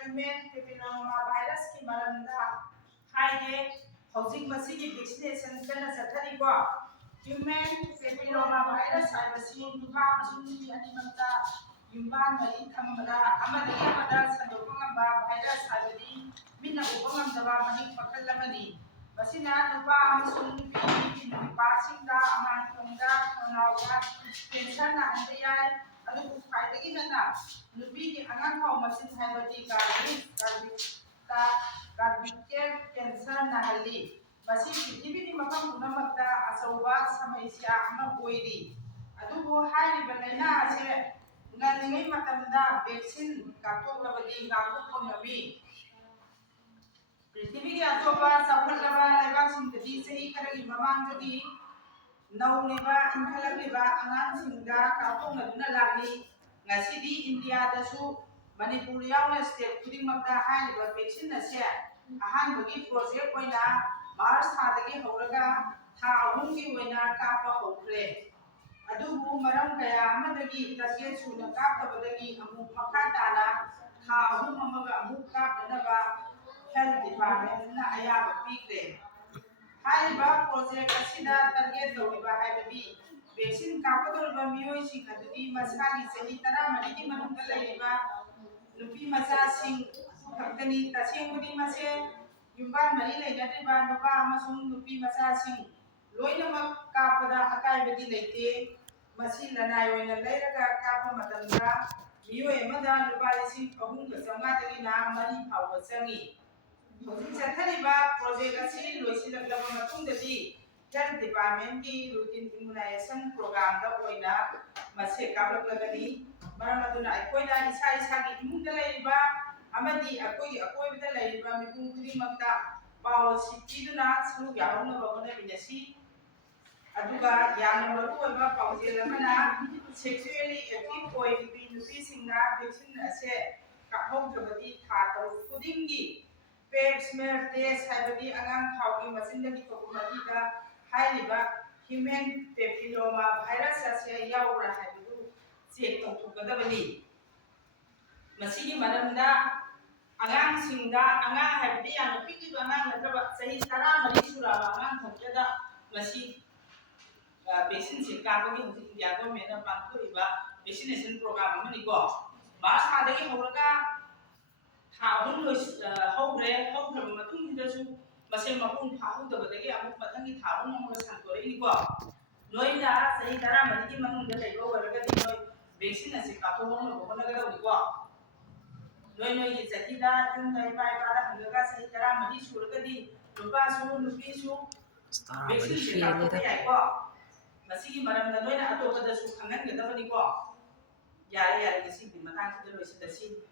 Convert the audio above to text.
human papilloma virus ki maramda haide hojik masigi vaccination kana chathari human papilloma virus haibasi nuha amasung animamta yumban mari thamada amadagi amada sandoka ngamba virus haibadi minna uba ngamdaba mahik makhal amani masina nupa amasung nupi nupasingda amantongda khonawda cancer na hande yai adu khwaidagi nana nupi ki angang khau masin haibadi cervical cancer na halli masi prithibi ni mafam punamakta achauba samaisya ama oiri adubu hairiba laina ase ngallingai matamda vaccine kaptoklabadi ngakupongami पृथ्वी की अतोपा सफलवा लेबासिंगदि सही खरगी ममांगदि नौलिबा इंखलगिबा अंगांसिंगा कापोंगदुना लागली ngasidi India dasu Manipur yauna state khudingmakta hailiba vaccine ase ahanbagi project oina Mars thadagi horaga tha ahumgi oina kapa hokre adubu maram kaya amadagi target suna kaptabadagi amu makha dana tha ahum amaga amu kapdanaba health department na ayaba pikre haiba project asida target tawriba haibadi vaccine kapatolba miyoi sing adudi masagi sahi tara marigi manungda laiba nupi macha sing khaktani tasengudi mase yumban mari lainadriba nupa amasung nupi macha sing loinamak kapada akaibadi leite masi lanai oina lairaga kapa matamda miyoi amada nupa lising ahumga changadagi na mari phawba changi hojik chathariba project asi loisilaklaba matungdadi health department ki routine immunization program da oina mase kaplaklagani maramaduna aikoida isa gi imungda lairiba amadi akoibida lairiba mipung khudingmakta policy piduna saru yauna babana binasi aduga yana maru oiba paujel amana sexually active oibi nupi singna vaccine ase kaphogdabadi tha taru khudingi pap smear test haibadi angang khawgi masindagi tokumadiga hailiba human papilloma virus ase yaura haibadu check tawthukadabani masigi maramda angang singda angang haibadi yana pikiba angang natraba sahi 13 suraba angang thakjada masi vaccine se kapagi hojik India government na pangthoiba vaccination program amani ko Mars thadagi horaga tha ahum hogre hograba matungdasu masing mapung phahudabadagi amuk mathangi tha ahum amaga santoraini ko noina sahi 10 ki manungda laiba waragadi noi vaccine ase kapthobona bohonagadawi ko noi chahida yumdai bai bara hangaga sahi 10 suragadi nupa su nupi su vaccine se kapthoba yai ko masigi maramda noina atopadasu khangangadabani ko yare ngasi bi matang sida loisidasi